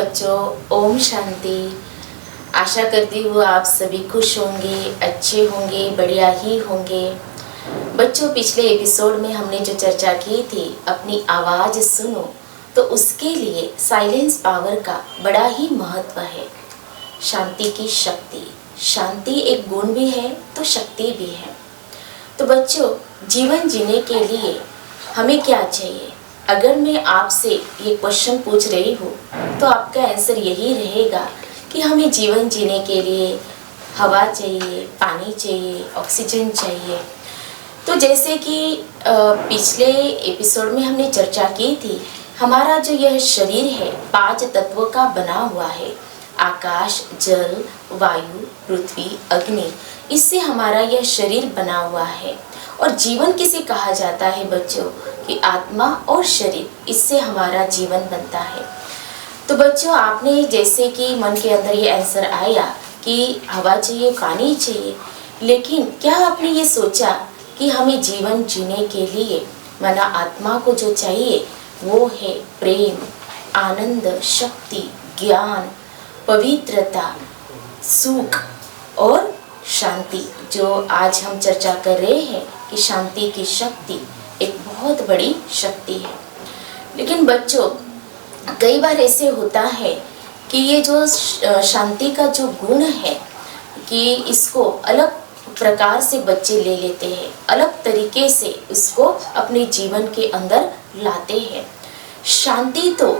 बच्चों, ओम शांति। आशा करती हूँ आप सभी खुश होंगे, अच्छे होंगे, बढ़िया ही होंगे। बच्चों, पिछले एपिसोड में हमने जो चर्चा की थी, अपनी आवाज़ सुनो, तो उसके लिए साइलेंस पावर का बड़ा ही महत्व है। शांति की शक्ति, शांति एक गुण भी है तो शक्ति भी है। तो बच्चों, जीवन जीने के लिए हमें क्या चाहिए? अगर मैं आपसे ये क्वेश्चन पूछ रही हूँ तो आपका आंसर यही रहेगा कि हमें जीवन जीने के लिए हवा चाहिए, पानी चाहिए, ऑक्सीजन चाहिए। तो जैसे कि पिछले एपिसोड में हमने चर्चा की थी, हमारा जो यह शरीर है 5 तत्वों का बना हुआ है। आकाश, जल, वायु, पृथ्वी, अग्नि, इससे हमारा यह शरीर बना हुआ है। और जीवन किसे कहा जाता है बच्चों? कि आत्मा और शरीर, इससे हमारा जीवन बनता है। तो बच्चों, आपने जैसे कि मन के अंदर ये आंसर आया कि हवा चाहिए, पानी चाहिए, लेकिन क्या आपने ये सोचा कि हमें जीवन जीने के लिए माना आत्मा को जो चाहिए वो है प्रेम, आनंद, शक्ति, ज्ञान, पवित्रता, सुख और शांति। जो आज हम चर्चा कर रहे हैं कि शांति की शक्ति एक बहुत बड़ी शक्ति है। लेकिन बच्चों, कई बार ऐसे होता है कि ये जो शांति का जो गुण है कि इसको अलग प्रकार से बच्चे ले लेते हैं, अलग तरीके से इसको अपने जीवन के अंदर लाते हैं। शांति तो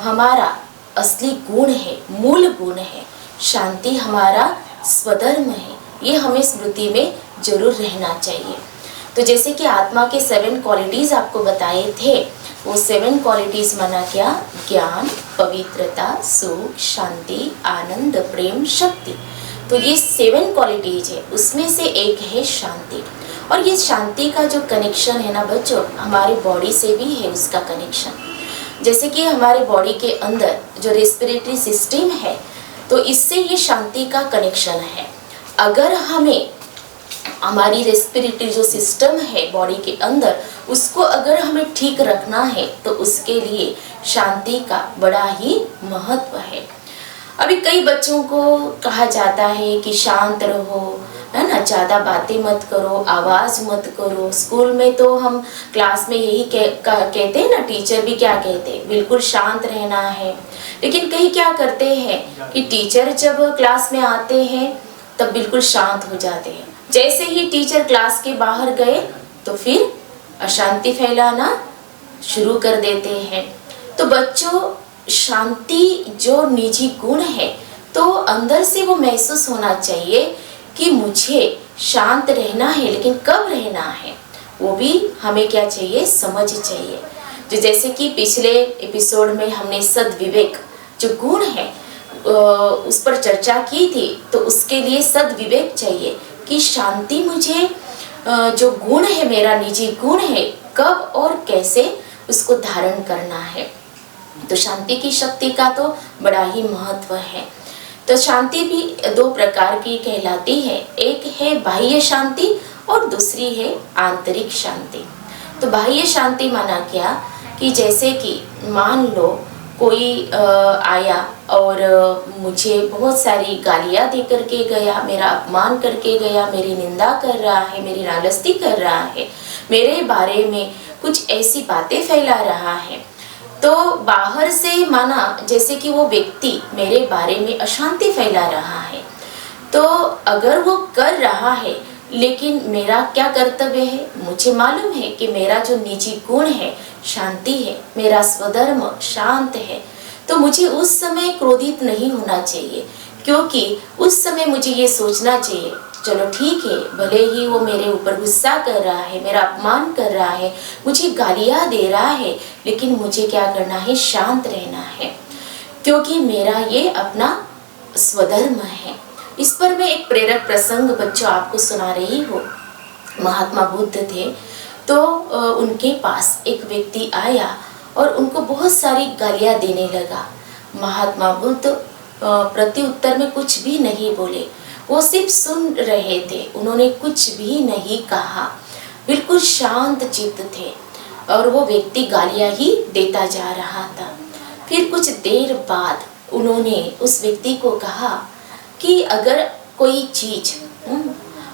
हमारा असली गुण है, मूल गुण है। शांति हमारा स्वधर्म है, ये हमें स्मृति में जरूर रहना चाहिए। तो जैसे कि आत्मा के 7 क्वालिटीज आपको बताए थे, वो 7 क्वालिटीज माना क्या? ज्ञान, पवित्रता, सुख, शांति, आनंद, प्रेम, शक्ति। तो ये 7 क्वालिटीज है, उसमें से एक है शांति। और ये शांति का जो कनेक्शन है ना बच्चों, हमारी बॉडी से भी है उसका कनेक्शन। जैसे कि हमारे बॉडी के अंदर जो रेस्पिरेटरी सिस्टम है, तो इससे ये शांति का कनेक्शन है। अगर हमें हमारी रेस्पिरेटरी जो सिस्टम है बॉडी के अंदर, उसको अगर हमें ठीक रखना है तो उसके लिए शांति का बड़ा ही महत्व है। अभी कई बच्चों को कहा जाता है कि शांत रहो, है ना, ज़्यादा बातें मत करो, आवाज़ मत करो। स्कूल में तो हम क्लास में यही कहते हैं ना, टीचर भी क्या कहते हैं, बिल्कुल शांत रहना है। लेकिन कई क्या करते हैं कि टीचर जब क्लास में आते हैं तब बिल्कुल शांत हो जाते हैं। जैसे ही टीचर क्लास के बाहर गए तो फिर अशांति फैलाना शुरू कर देते हैं। तो बच्चों, शांति जो निजी गुण है, तो अंदर से वो महसूस होना चाहिए कि मुझे शांत रहना है, लेकिन कब रहना है वो भी हमें क्या चाहिए, समझ चाहिए। तो जैसे कि पिछले एपिसोड में हमने सद्विवेक जो गुण है उस पर चर्चा की थी। तो उसके लिए सद्विवेक चाहिए कि शांति मुझे जो गुण है, मेरा निजी गुण है, कब और कैसे उसको धारण करना है। तो शांति की शक्ति का तो बड़ा ही महत्व है। तो शांति भी 2 प्रकार की कहलाती है, एक है बाह्य शांति और दूसरी है आंतरिक शांति। तो बाह्य शांति माना क्या कि जैसे कि मान लो कोई आया और मुझे बहुत सारी गालियाँ दे करके गया, मेरा अपमान करके गया, मेरी निंदा कर रहा है, मेरी नालस्ती कर रहा है, मेरे बारे में कुछ ऐसी बातें फैला रहा है। तो बाहर से माना जैसे कि वो व्यक्ति मेरे बारे में अशांति फैला रहा है। तो अगर वो कर रहा है, लेकिन मेरा क्या कर्तव्य है? मुझे मालूम है कि मेरा जो निजी गुण है शांति है, मेरा स्वधर्म शांत है। तो मुझे उस समय क्रोधित नहीं होना चाहिए, क्योंकि उस समय मुझे ये सोचना चाहिए, चलो ठीक है, भले ही वो मेरे ऊपर गुस्सा कर रहा है, मेरा अपमान कर रहा है, मुझे गालियाँ दे रहा है, लेकिन मुझे क्या करना है, शांत रहना है, क्योंकि मेरा ये अपना स्वधर्म है। इस पर मैं एक प्रेरक प्रसंग बच्चों आपको सुना रही हूँ। महात्मा बुद्ध थे, तो उनके पास एक व्यक्ति आया और उनको बहुत सारी गालियाँ देने लगा। महात्मा बुद्ध प्रत्युत्तर में कुछ भी नहीं बोले, वो सिर्फ सुन रहे थे, उन्होंने कुछ भी नहीं कहा, बिल्कुल शांत चित्त थे। और वो व्यक्ति गालियाँ ही देता जा रहा था। फिर कुछ देर बाद उन्होंने उस व्यक्ति को कहा कि अगर कोई चीज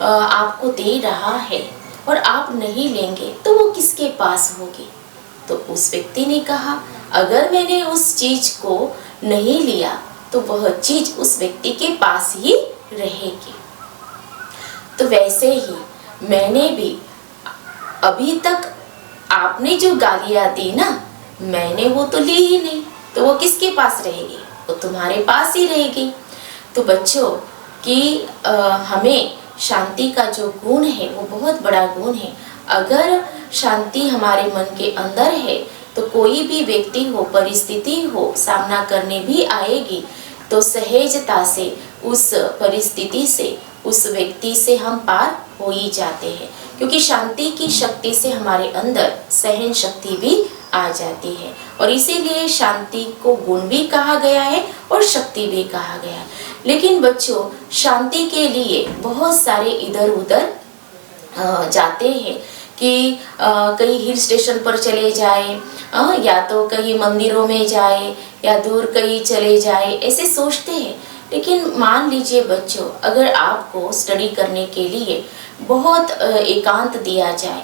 आपको दे रहा है और आप नहीं लेंगे तो वो किसके पास होगी। तो उस व्यक्ति ने कहा, अगर मैंने उस चीज को नहीं लिया तो वह चीज उस व्यक्ति के पास ही रहेगी। तो वैसे ही मैंने भी अभी तक आपने जो गालियां दी ना, मैंने वो तो ली ही नहीं, तो वो किसके पास रहेगी, वो तुम्हारे पास ही रहेगी। तो बच्चों कि हमें शांति का जो गुण है वो बहुत बड़ा गुण है। अगर शांति हमारे मन के अंदर है तो कोई भी व्यक्ति हो, परिस्थिति हो, सामना करने भी आएगी तो सहजता से उस परिस्थिति से, उस व्यक्ति से हम पार हो ही जाते हैं, क्योंकि शांति की शक्ति से हमारे अंदर सहन शक्ति भी आ जाती है। और इसीलिए शांति को गुण भी कहा गया है और शक्ति भी कहा गया है। लेकिन बच्चों शांति के लिए बहुत सारे इधर उधर जाते हैं कि कहीं हिल स्टेशन पर चले जाए, या तो कहीं मंदिरों में जाए, या दूर कहीं चले जाए, ऐसे सोचते हैं। लेकिन मान लीजिए बच्चों, अगर आपको स्टडी करने के लिए बहुत एकांत दिया जाए,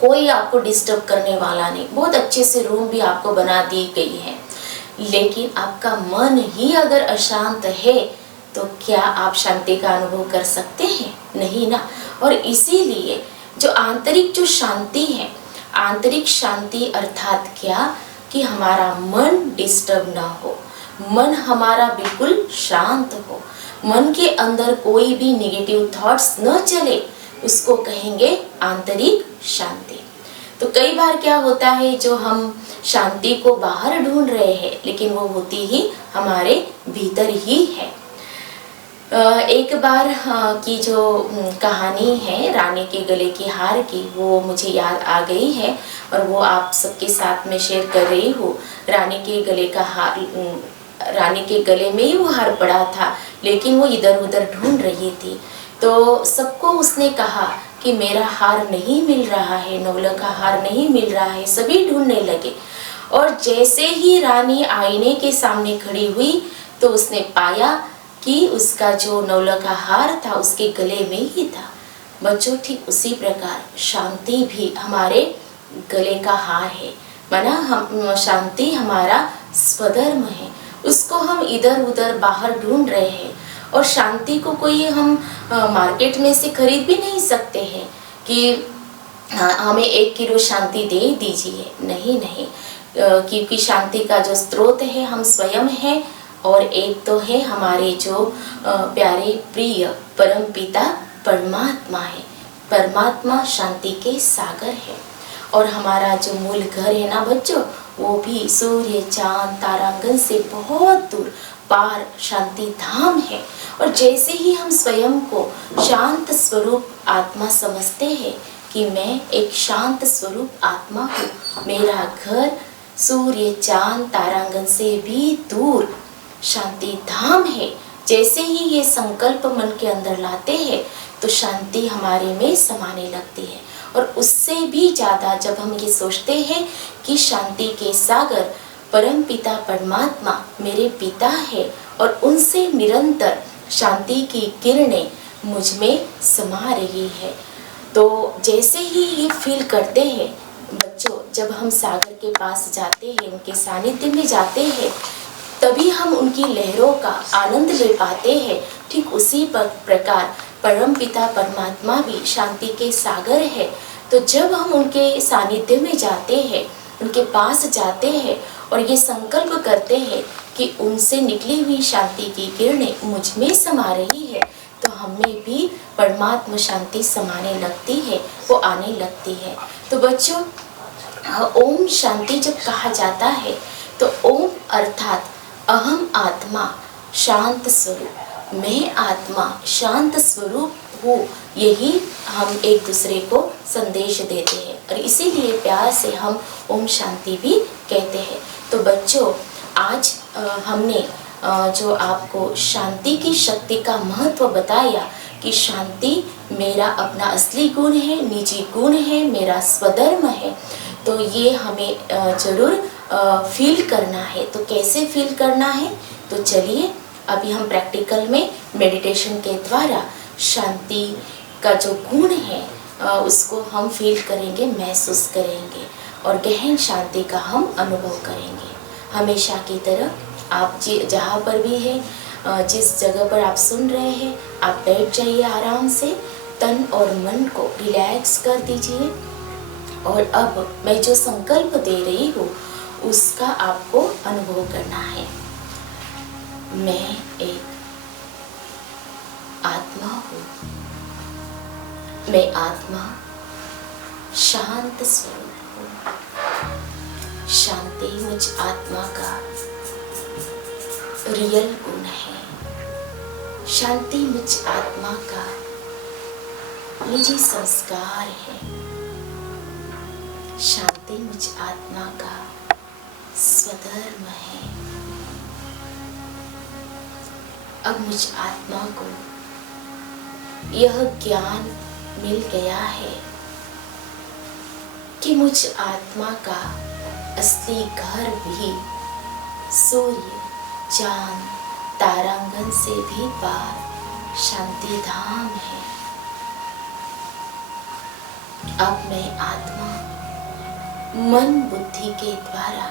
कोई आपको डिस्टर्ब करने वाला नहीं, बहुत अच्छे से रूम भी आपको बना दी गई है, लेकिन आपका मन ही अगर अशांत है तो क्या आप शांति का अनुभव कर सकते हैं? नहीं ना। और इसीलिए जो आंतरिक जो शांति है, आंतरिक शांति अर्थात क्या कि हमारा मन डिस्टर्ब ना हो, मन हमारा बिल्कुल शांत हो, मन के अंदर कोई भी नेगेटिव थॉट्स न चले, उसको कहेंगे आंतरिक शांति। तो कई बार क्या होता है, जो हम शांति को बाहर ढूंढ रहे हैं लेकिन वो होती ही हमारे भीतर ही है। एक बार की जो कहानी है रानी के गले की हार की, वो मुझे याद आ गई है और वो आप सबके साथ में शेयर कर रही हूँ। रानी के गले का हार, रानी के गले में ही वो हार पड़ा था, लेकिन वो इधर उधर ढूंढ रही थी। तो सबको उसने कहा कि मेरा हार नहीं मिल रहा है, नवलखा का हार नहीं मिल रहा है। सभी ढूंढने लगे और जैसे ही रानी आईने के सामने खड़ी हुई तो उसने पाया कि उसका जो नवलखा का हार था उसके गले में ही था। बच्चों ठीक उसी प्रकार शांति भी हमारे गले का हार है, माना हम शांति हमारा स्वधर्म है, उसको हम इधर उधर बाहर ढूंढ रहे हैं। और शांति को कोई हम मार्केट में से खरीद भी नहीं सकते हैं कि हमें 1 किलो शांति दे दीजिए, नहीं नहीं, क्योंकि शांति का जो स्रोत है हम स्वयं हैं, और एक तो है हमारे जो प्यारे प्रिय परम पिता परमात्मा है। परमात्मा शांति के सागर है और हमारा जो मूल घर है ना बच्चों, वो भी सूर्य चांद तारांगन से बहुत दूर पार शांति धाम है। और जैसे ही हम स्वयं को शांत स्वरूप आत्मा समझते हैं कि मैं एक शांत स्वरूप आत्मा हूँ, मेरा घर सूर्य चांद तारांगन से भी दूर शांति धाम है, जैसे ही ये संकल्प मन के अंदर लाते हैं तो शांति हमारे में समाने लगती है। और उससे भी ज़्यादा जब हम ये सोचते हैं कि शांति के सागर परम पिता परमात्मा मेरे पिता है और उनसे निरंतर शांति की किरणें मुझ में समा रही है, तो जैसे ही ये फील करते हैं बच्चों, जब हम सागर के पास जाते हैं, उनके सानिध्य में जाते हैं, तभी हम उनकी लहरों का आनंद ले पाते हैं। ठीक उसी प्रकार परम पिता परमात्मा भी शांति के सागर है। तो जब हम उनके सानिध्य में जाते हैं, उनके पास जाते हैं और ये संकल्प करते हैं कि उनसे निकली हुई शांति की किरणें मुझ में समा रही है, तो हमें भी परमात्मा शांति समाने लगती है, वो आने लगती है। तो बच्चों ओम शांति जब कहा जाता है तो ओम अर्थात अहम आत्मा शांत स्वरूप, मैं आत्मा शांत स्वरूप हूँ, यही हम एक दूसरे को संदेश देते हैं और इसीलिए प्यार से हम ओम शांति भी कहते हैं। तो बच्चों आज हमने जो आपको शांति की शक्ति का महत्व बताया कि शांति मेरा अपना असली गुण है, निजी गुण है, मेरा स्वधर्म है, तो ये हमें जरूर फील करना है। तो कैसे फील करना है, तो चलिए अभी हम प्रैक्टिकल में मेडिटेशन के द्वारा शांति का जो गुण है उसको हम फील करेंगे, महसूस करेंगे और गहन शांति का हम अनुभव करेंगे। हमेशा की तरह आप जहाँ पर भी है, जिस जगह पर आप सुन रहे हैं, आप बैठ जाइए आराम से, तन और मन को रिलैक्स कर दीजिए। और अब मैं जो संकल्प दे रही हूँ उसका आपको अनुभव करना है। मैं एक आत्मा हूँ, मैं आत्मा शांत स्वरूप हूँ। शांति मुझ आत्मा का रियल गुण है। शांति मुझ आत्मा का निजी संस्कार है। शांति मुझ आत्मा का स्वधर्म है। अब मुझ आत्मा को यह ज्ञान मिल गया है कि मुझ आत्मा का असली घर भी सूर्य, चांद, तारांगन से भी पार शांति धाम है। अब मैं आत्मा मन बुद्धि के द्वारा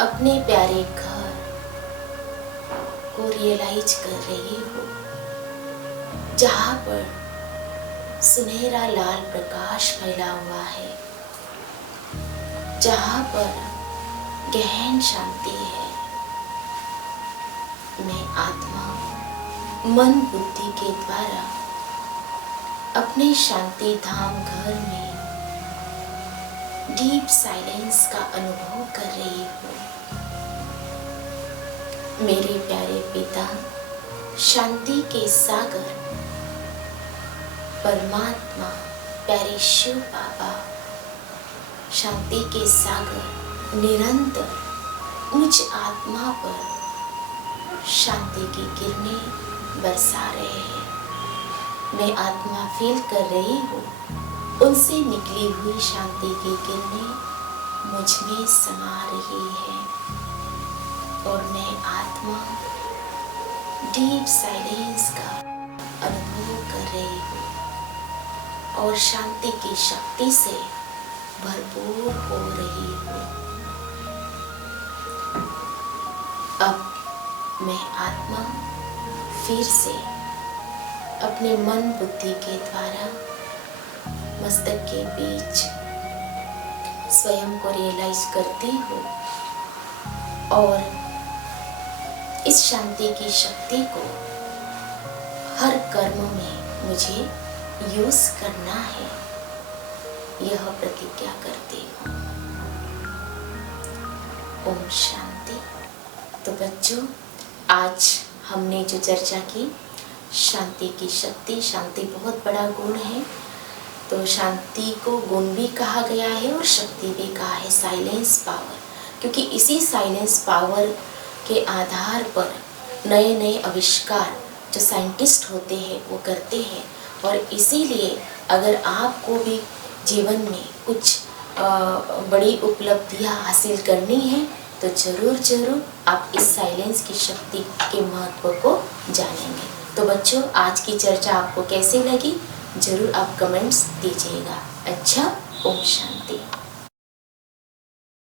अपने प्यारे घर को रियलाइज कर रही हूँ, जहाँ पर सुनहरा लाल प्रकाश फैला हुआ है, जहाँ पर गहन शांति है। मैं आत्मा मन बुद्धि के द्वारा अपने शांति धाम घर में डीप साइलेंस का अनुभव कर रही हूँ। मेरे प्यारे पिता शांति के सागर परमात्मा प्यारे शिव बाबा शांति के सागर निरंतर मुझ आत्मा पर शांति की किरणें बरसा रहे हैं। मैं आत्मा फील कर रही हूँ, उनसे निकली हुई शांति की किरणें मुझ में समा रही है और मैं आत्मा डीप साइलेंस का अनुभव कर रही हूँ और शांति की शक्ति से भरपूर हो रही हूँ। अब मैं आत्मा फिर से अपने मन बुद्धि के द्वारा मस्तक के बीच स्वयं को रियलाइज करती हूँ और इस शांति की शक्ति को हर कर्म में मुझे यूज करना है, यह प्रतिज्ञा करती हूँ। ओम शांति। तो बच्चों, आज हमने जो चर्चा की, शांति की शक्ति, शांति बहुत बड़ा गुण है। तो शांति को गुण भी कहा गया है और शक्ति भी कहा है, साइलेंस पावर, क्योंकि इसी साइलेंस पावर के आधार पर नए नए आविष्कार जो साइंटिस्ट होते हैं वो करते हैं। और इसीलिए अगर आपको भी जीवन में कुछ बड़ी उपलब्धियां हासिल करनी है तो ज़रूर आप इस साइलेंस की शक्ति के महत्व को जानेंगे। तो बच्चों, आज की चर्चा आपको कैसी लगी ज़रूर आप कमेंट्स दीजिएगा। अच्छा, ओम शांति।